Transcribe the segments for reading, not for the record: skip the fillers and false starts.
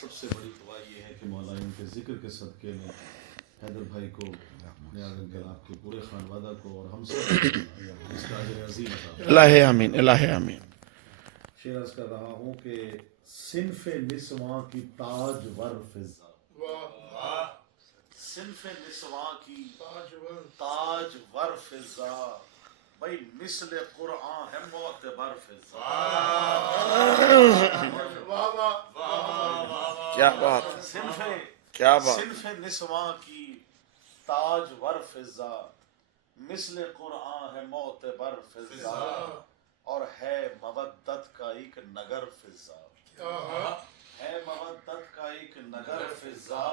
سب سے بڑی دعا یہ ہے کہ مولا ان کے ذکر کے صدقے میں حیدر بھائی کو، نیاز انقلاب کے پورے خانوادہ کو اور ہم سب اس کا اجر عظیم عطا۔ الہ آمین، الہ آمین۔ شعر عرض کر رہا ہوں کہ صنف نسواں کی تاج ور فضا، صنف نسواں کی تاج ور فضا، بھائی مثل قرآن ہے معتبر فضا۔ کیا بات ہے، صنف کیا بات۔ صنف نسواں کی تاج ور فضا، مثل قرآن ہے معتبر فضا، اور ہے مودت کا ایک نگر فضا، ہے مودت کا ایک نگر فضا،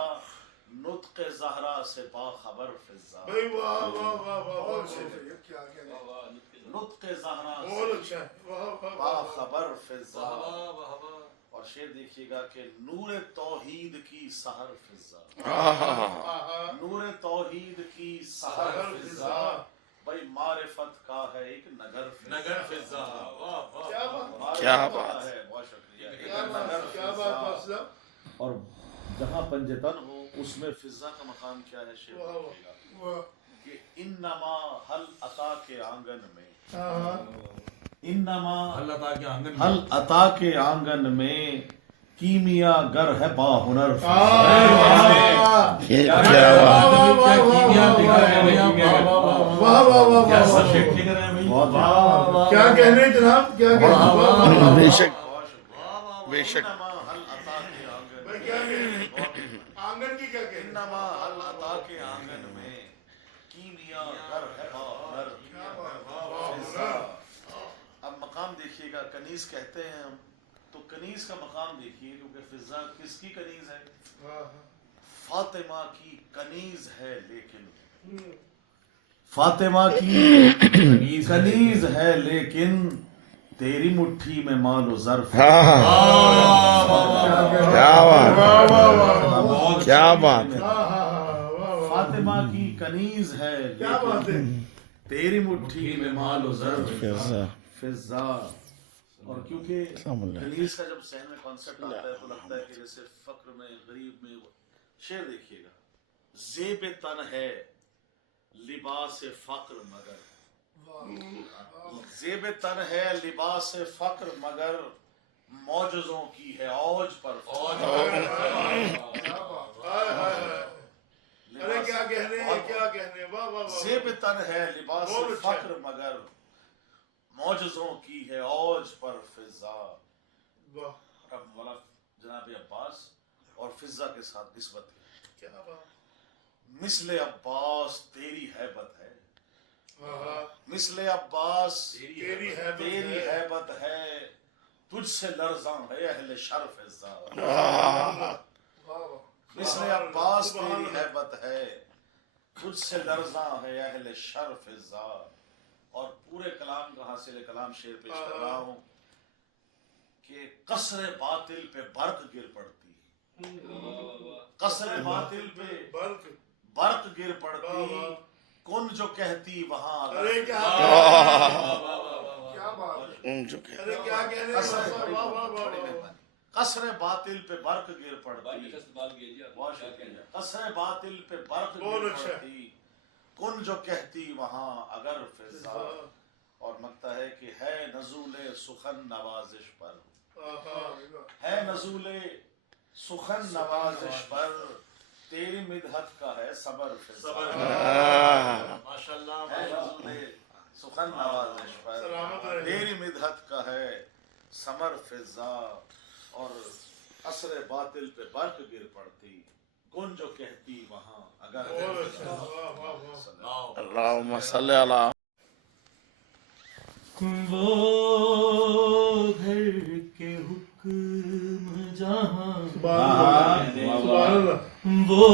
نطق زہرا سے باخبر فضا، نطق زہرا سے باخبر فضا۔ اور شعر دیکھیے گا کہ نور توحید کی سحر فضا، نور توحید کی سحر فضا، بھائی معرفت کا ہے ایک نگر فضا، کیا بات ہے، بہت شکریہ، ایک نگر فضا۔ اور جہاں پنجتن ہو اس میں فضا کا مقام کیا ہے، شعر دیکھیے گا کہ انما حل عطا کے آنگن میں، انما حل عطا کے آنگن میں کیمیا گر ہے با ہنر فضا۔ کیا کہنے جناب، کیا کہنے، بے شک بے شک۔ آنگن کی کیا کہنے، انما حل عطا کے آنگن میں کیمیا گر ہے با ہنر فضا۔ اب مقام دیکھیے گا، کنیز کہتے ہیں ہم، تو کنیز کا مقام دیکھیے، کیونکہ فضا کس کی کنیز ہے؟ فاطمہ کی کنیز ہے، لیکن فاطمہ کی کنیز ہے لیکن تیری مٹھی میں مال و زر کیا بات، کیا بات ہے۔ فاطمہ کی کنیز ہے لیکن تیری مٹھی میں مال و زر فضا۔ اور کیونکہ کنیز کا جب ذہن میں کانسیپٹ آتا ہے تو لگتا ہے کہ جیسے فقر میں، غریب میں، شعر دیکھیے گا، زیب تن ہے لباس فقر مگر، زیب تن ہے لباس فقر مگر، معجزوں کی ہے اوج پر ارے کیا کہنے، کیا کہنے، واہ واہ واہ۔ زیب تن ہے لباس فقر مگر، معجزوں کی ہے اوج پر فضا۔ اب مولا جناب عباس اور فضا کے ساتھ نسبت ہے، کیا بات، مثل عباس تیری ہیبت ہے، مثل عباس تیری ہیبت ہے، تجھ سے لرزاں ہے اہل شرف فضا۔ مثل عباس تیری ہیبت ہے، تجھ سے لرزاں ہے اہل شرف فضا۔ اور پورے کلام کا حاصل کلام شعر پیش کر رہا ہوں کہ قصر باطل پہ برق گر پڑتی، قصر باطل پہ برق گر پڑتی، کن جو کہتی وہاں ارے کیا قصر باطل پہ برق گر پڑتی، قصر باطل پہ برق گر پڑتی، کن جو کہتی وہاں اگر فضا۔ اور مگتا ہے کہ ہے نزول سخن نوازش پر، ہے نزول سخن نوازش پر، تیری مدحت کا ہے صبر فضا، ہے نزول سخن نوازش پر، تیری مدحت کا ہے ثمر فضا۔ اور اثر باطل پہ برق گر پڑتی، کن جو کہتی وہاں اگر اللہم صلی علی۔ وہ گھر کے حکم جہاں، وہ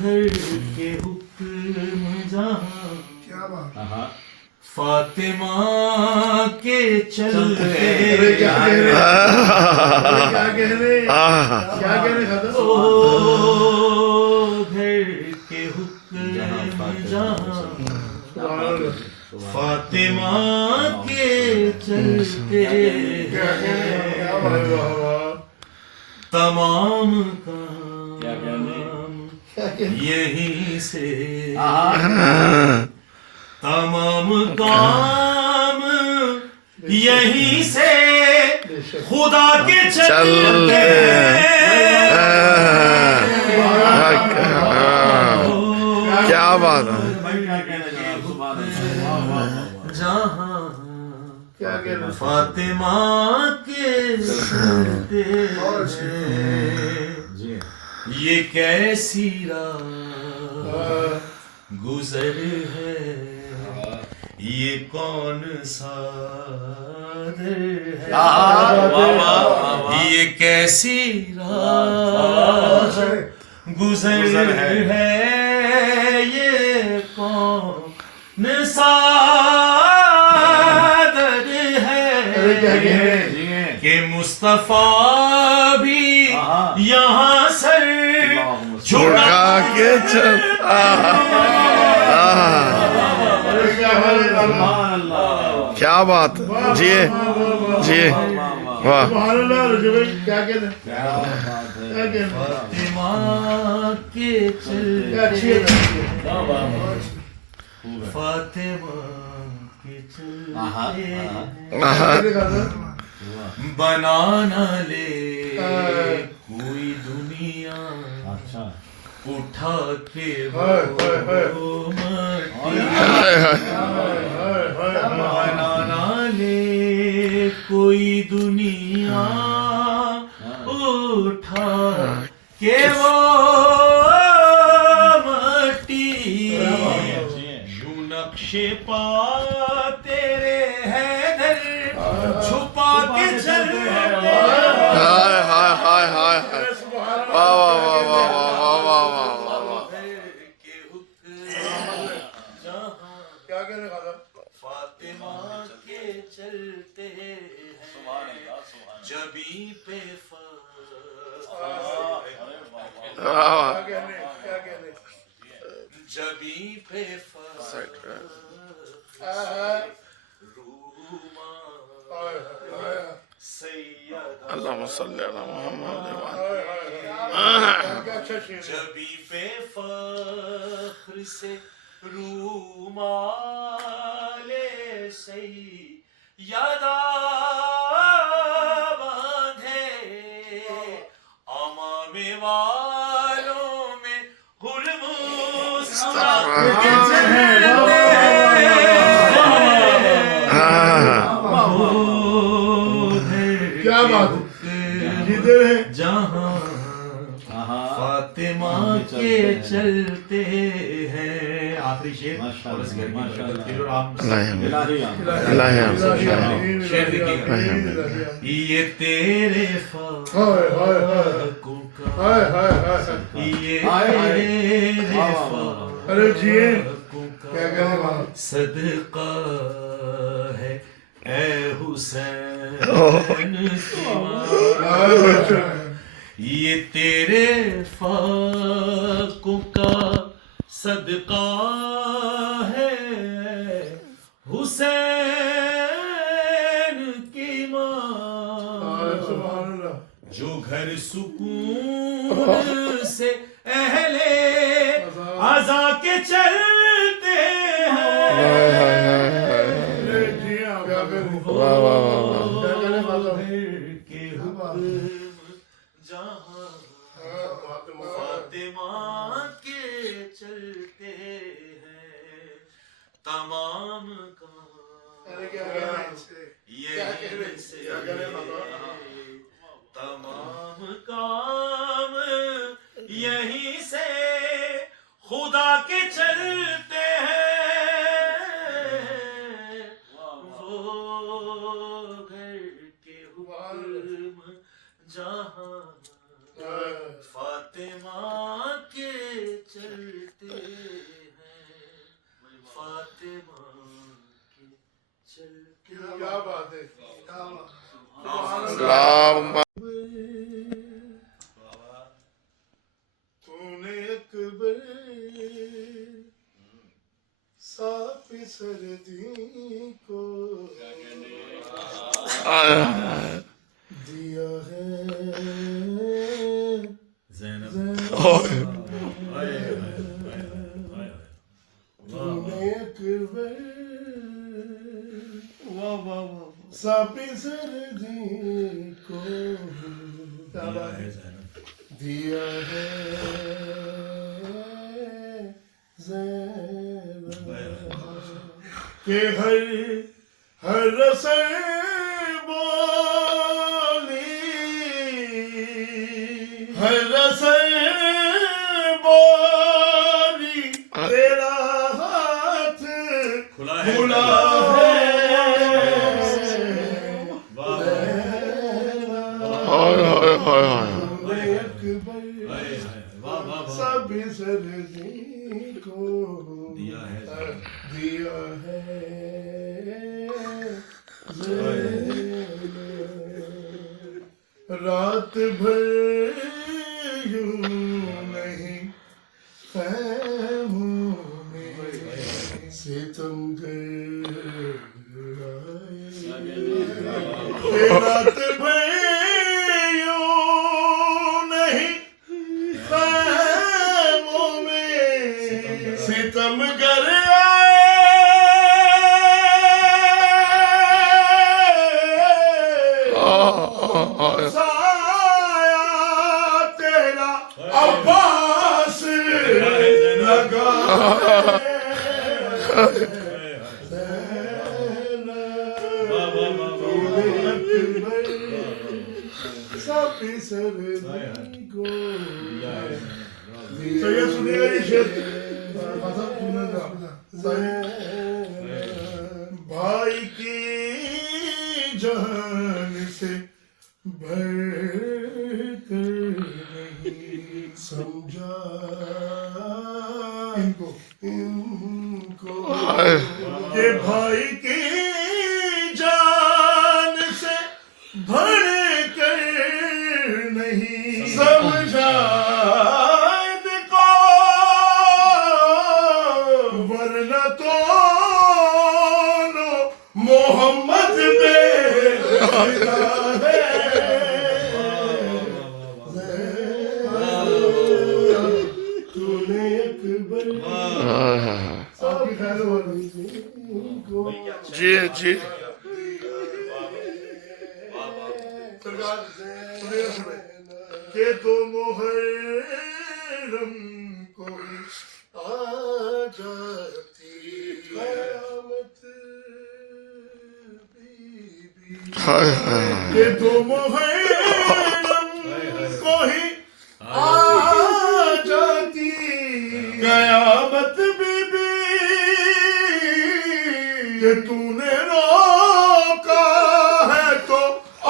گھر کے حکم جہاں، فاطمہ کے چلتے گھر کے حکم جہاں، فاطمہ کے چلتے تمام کام یہیں سے تمام کام یہیں سے خدا کے چلتے کیا بات ہے جہاں فاطمہ کے چلتے یہ کیسی راہ گزر ہے یہ کون سا در ہے یہ کیسی راہ گزر ہے یہ کون سا در ہے کہ مصطفیٰ بھی یہاں سر جھکا کے چل کیا بات جی جی واہ کیا کہتے ہیں فاطمہ کے چلتے فاطمہ کے چلتے بنانا لے کوئی دنیا اٹھا کے وہ مٹی بنانا لے کوئی دنیا اٹھا کے وہ مٹی یوں نقش پا تیرے حیدر چھپا کے چلتے ہائے ہائے ہائے ہائے واہ واہ واہ واہ واہ واہ واہ کیا کہنے کا فاطمہ کے چلتے ہیں جبی پہ کیا کہنے جبی پہ اللہم صلی علی محمد جبی پہ فخر سے رومال سیدہ باندھے امام والوں میں گل مسکرا کے چلتے کیا بات جدھر ہے جہاں فاطمہ کے چلتے ہیں آخری شعر اور اس گھر کی برکت کے لیے آپ یہ تیرے فاقوں کا یہ تیرے فاقوں کا صدقہ ہے اے حسین یہ تیرے فاقوں کا صدقہ ہے حسین کی ماں جو گھر سکون سے اہل عزا کے چلتے ہیں کے حکم جہاں فاطمہ کے چلتے ہیں تمام کام یہیں سے تمام کام یہیں سے خدا کے چلتے ہیں وہ گھر کے حکم جہاں فاطمہ کے چلتے ہیں فاطمہ کے چلتے کیا بات ہے اللہم تو نے اکبر سردی کو دیا ہے زینب ساپی سردی کو دیا ہے زینب کہ ہر رسے بولی ہر رسے بولی تیرا ہاتھ کھلا کھلا سب سردی کو دیا ہے رات بھر یوں نہیں خیموں میں ستم گر آئے رات بھر ستم گر آئے سایہ تیرا عباس لگا سب سردی کو سید سنیے گا یہ شعر بھائی کی جان سے بڑھ کر نہیں سمجھا ان کو کہ بھائی کی جان سے بڑھ کر نہیں سمجھا محمد بے تو نے اکبر جی جی کہ تو محرم کوئی آ جاتی قیامت کہ تو محرم کوئی آ جاتی قیامت بی بی کہ تو نے روکا ہے تو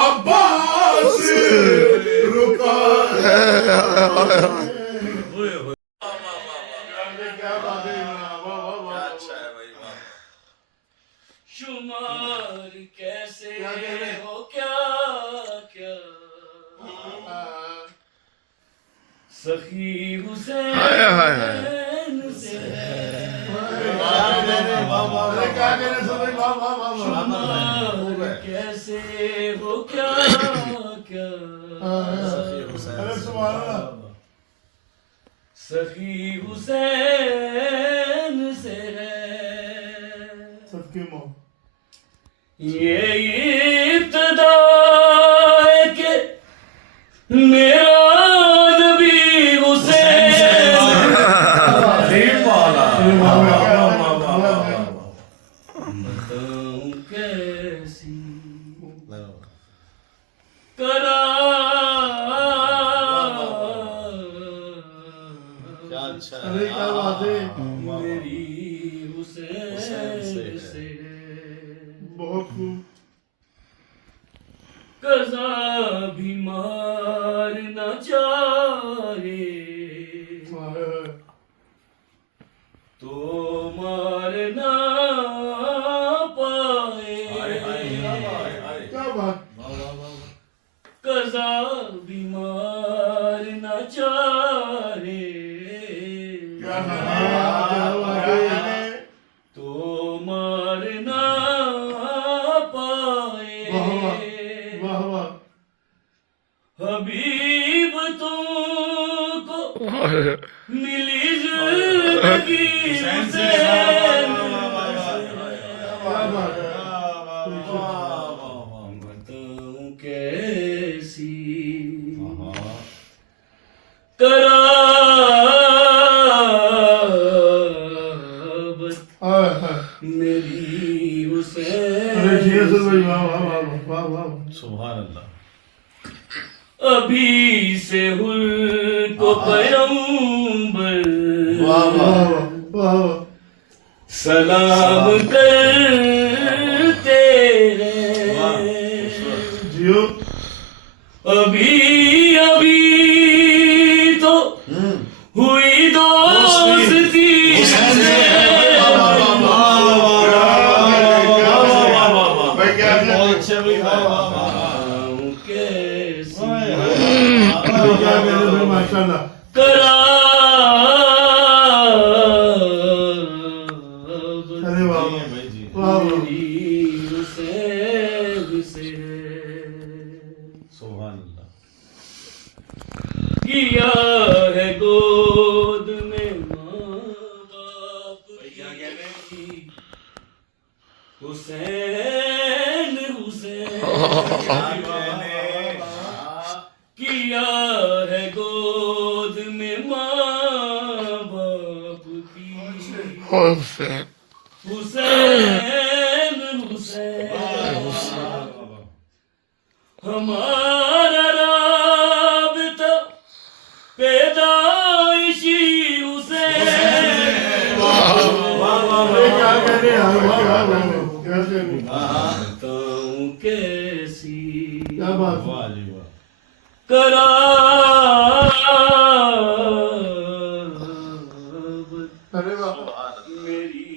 عباس رکا ہے شمار کیسے ہو کیا کیا سخی حسین سے شمار کیسے ہو کیا کیا سخی حسین سے سب کے ماں یہ ابتدا ہے کہ میرا نبی حسین بتاؤں کیسی کرا ارے کیا بات ہے میری حسین سے بہت خوب قضا بھی مارنا چاہے تو مارنا پائے کیا بات قضا بھی مارنا چاہے تو مارنا پائے حبیب تم کو ملی زندگی حسین بتاؤں کیسی قرابت میری حسین سبحان اللہ. ابھی سے ہر کو پیغمبر سلام کرتے ہیں جیو ابھی تو ہوئی دوستی ماشاء اللہ سبحان اللہ. کیا ہے گود میں ماں باپ کی حسین حسین کیا ہے گود میں ماں باپ کی حسین حسین ہمارا رابطہ پیدائشی حسین بتاؤں کیسی قرابت میری